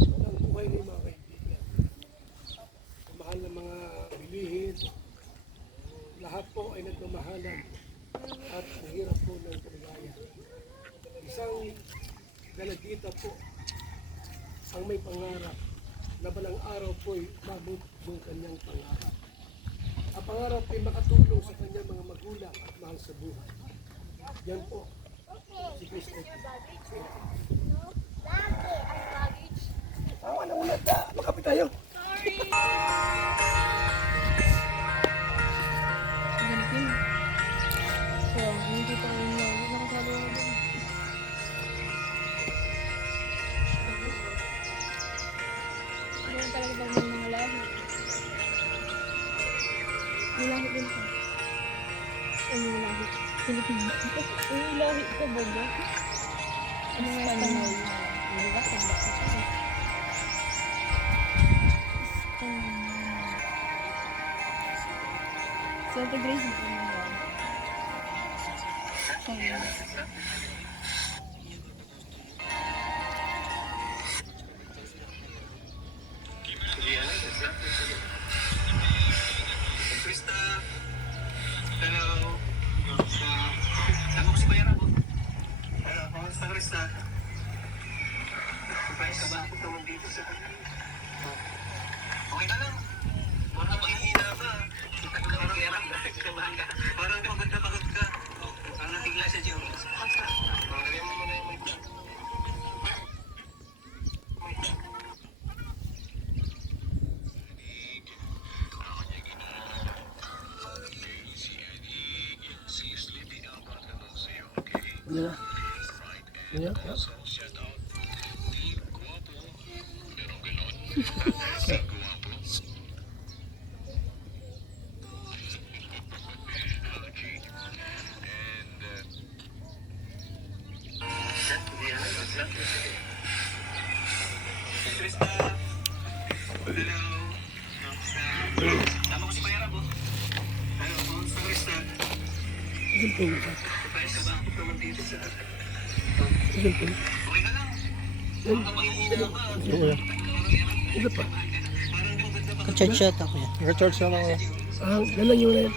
Walang buhay ni mga kaibigan. Mahal ng mga bilihin, lahat po ay nagmamahalan at ang hirap po ng kalagayan. Isang dalagita po ang may pangarap na balang araw po ay mabot yung kanyang pangarap. Ang pangarap ay makatulong sa kanyang mga magulang at mahal sa buhay. Yan po si Kristo. Tama na muna ta. Makapit tayo. So, hindi pa rin nakasalo ako dun. Ganun talaga pag may mga lahi. May lahi din ka. Ano yung lahi? Filipino. Yung lahi ko ba ba? Ano nga Spanyol? Hindi ba? Tanda ko siya. Santa Grace mo ano ba? Krista, hello. Tama ko si Bayara mo. Hello, kamusta Krista? Surprise ka ba? Ako naman dito sa okay ka lang? Parang mahihina ka. Parang pagod na pagod ka. Parang nabigla siya, Joe. Magaling mo muna yung mga. Ano na? Ano? Krista, hello. Tama ko si Bayara mo. Hello, kamusta Krista? Sige po. Surprise ka ba? Ako naman dito sa. Sige po. Okay ka lang? Parang mahihina ka. Oo. Ano pa? Ka-charge siya ako yan. Naka-charge na lang ako. Galang yun na yan.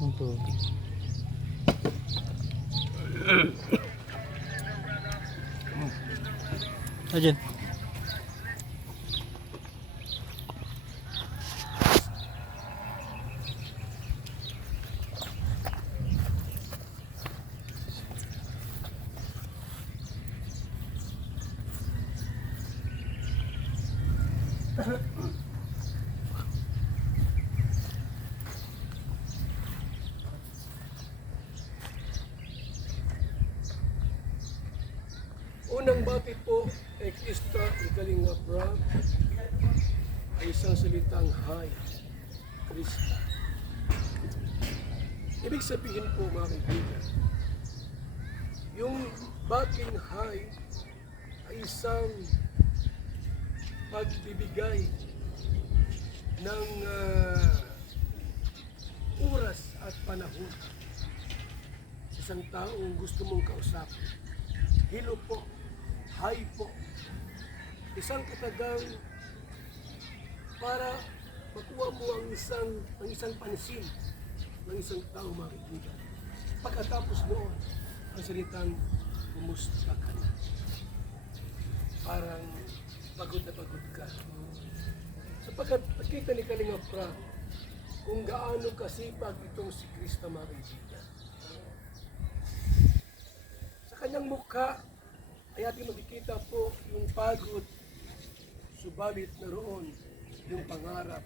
Ang tubig. Ayan. Unang bati po kay Krista Ikalinga Brad ay isang salitang hi, Krista. Ibig sabihin po mga kaibigan, yung bating hi ay isang pagbibigay ng oras at panahon sa isang taong gusto mong kausapin. Hello po, hi po. Isang katagang para makuha mo ang isang pansin ng isang tao mga kaibigan. Pagkatapos noon, ang salitang kumusta ka na. Parang pagod na pagod ka. Sapagkat nakita ni Kalinga Prab kung gaano kasipag itong si Krista mga kaibigan. Sa kanyang mukha ay ating makikita po yung pagod, subalit naroon yung pangarap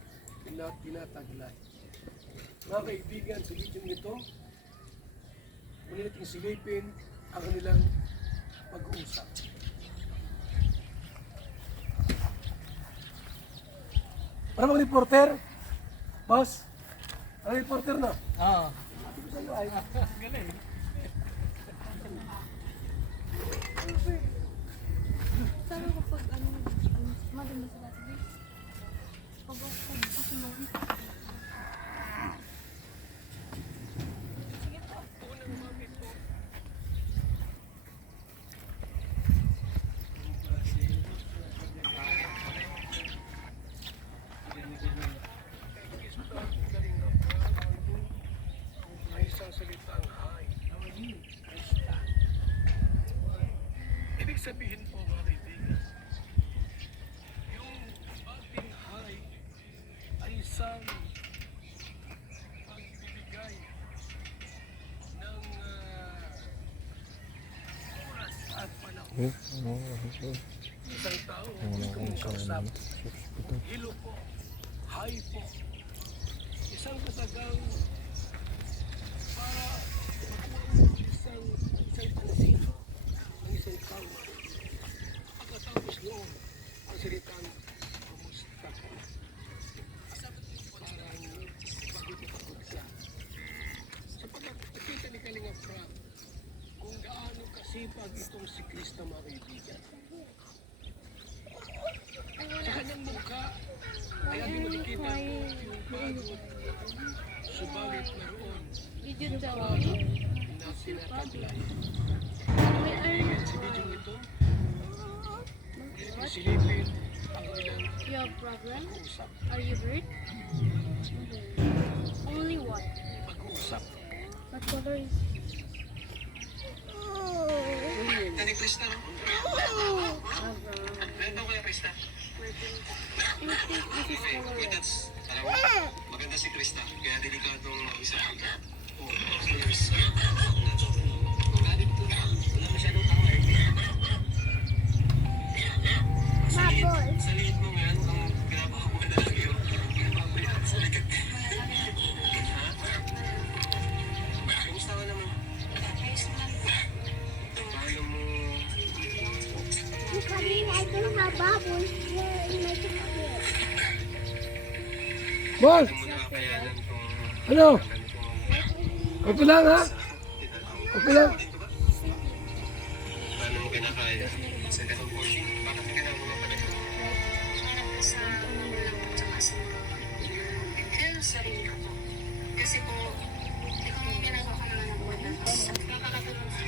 na tinataglay. Mga kaibigan, sa video nito, muli natin silipin ang kanilang pag-uusap. Para mga reporter, boss, ang reporter na. Oo. Galing. Sana kapag maganda sa database. Pag ako mo. Unang bakit Ibig sabihin po mga kaibigan, yung ating hay ay isang pagbibigay ng oras at panahon. Isang tao ang kausap. Hilo po, hay po. Isang katagang para makuha mo isang pansin ng isang tao. Pagkatapos noon, ang salitang kumusta ka. Parang pagod ka. Sapagkat nakita ni Kalinga Frank kung gaano kasipag itong si Krista mga kaibigan. Sa kanyang mukha ay ating makikita po yung pagod. Subalit naroon Video daw. na sinataglay. May Kaibigan sa video ito, silipin ang ilang You have problem? pag-uusap. Are you hurt? Only what? Pag-uusap. What color is? Kani Krista, no? Meron ba kuya Krista? You think this is Okay, color red? that's, alam mo, maganda si Krista. Kaya delikadong mag-isa. Oh, yes. Galit to. Wala masyadong tao eh. Sa liit mo ngayon, ang ginagawa mo na lagi yun. Sa likat. Ha? Kumusta ka naman? Paano mo... Kanina, I don't have bubbles here in my toilet. Boss! Alam mo na kakayanan kung... Ano? ganitong... Okay lang ha? Okay lang?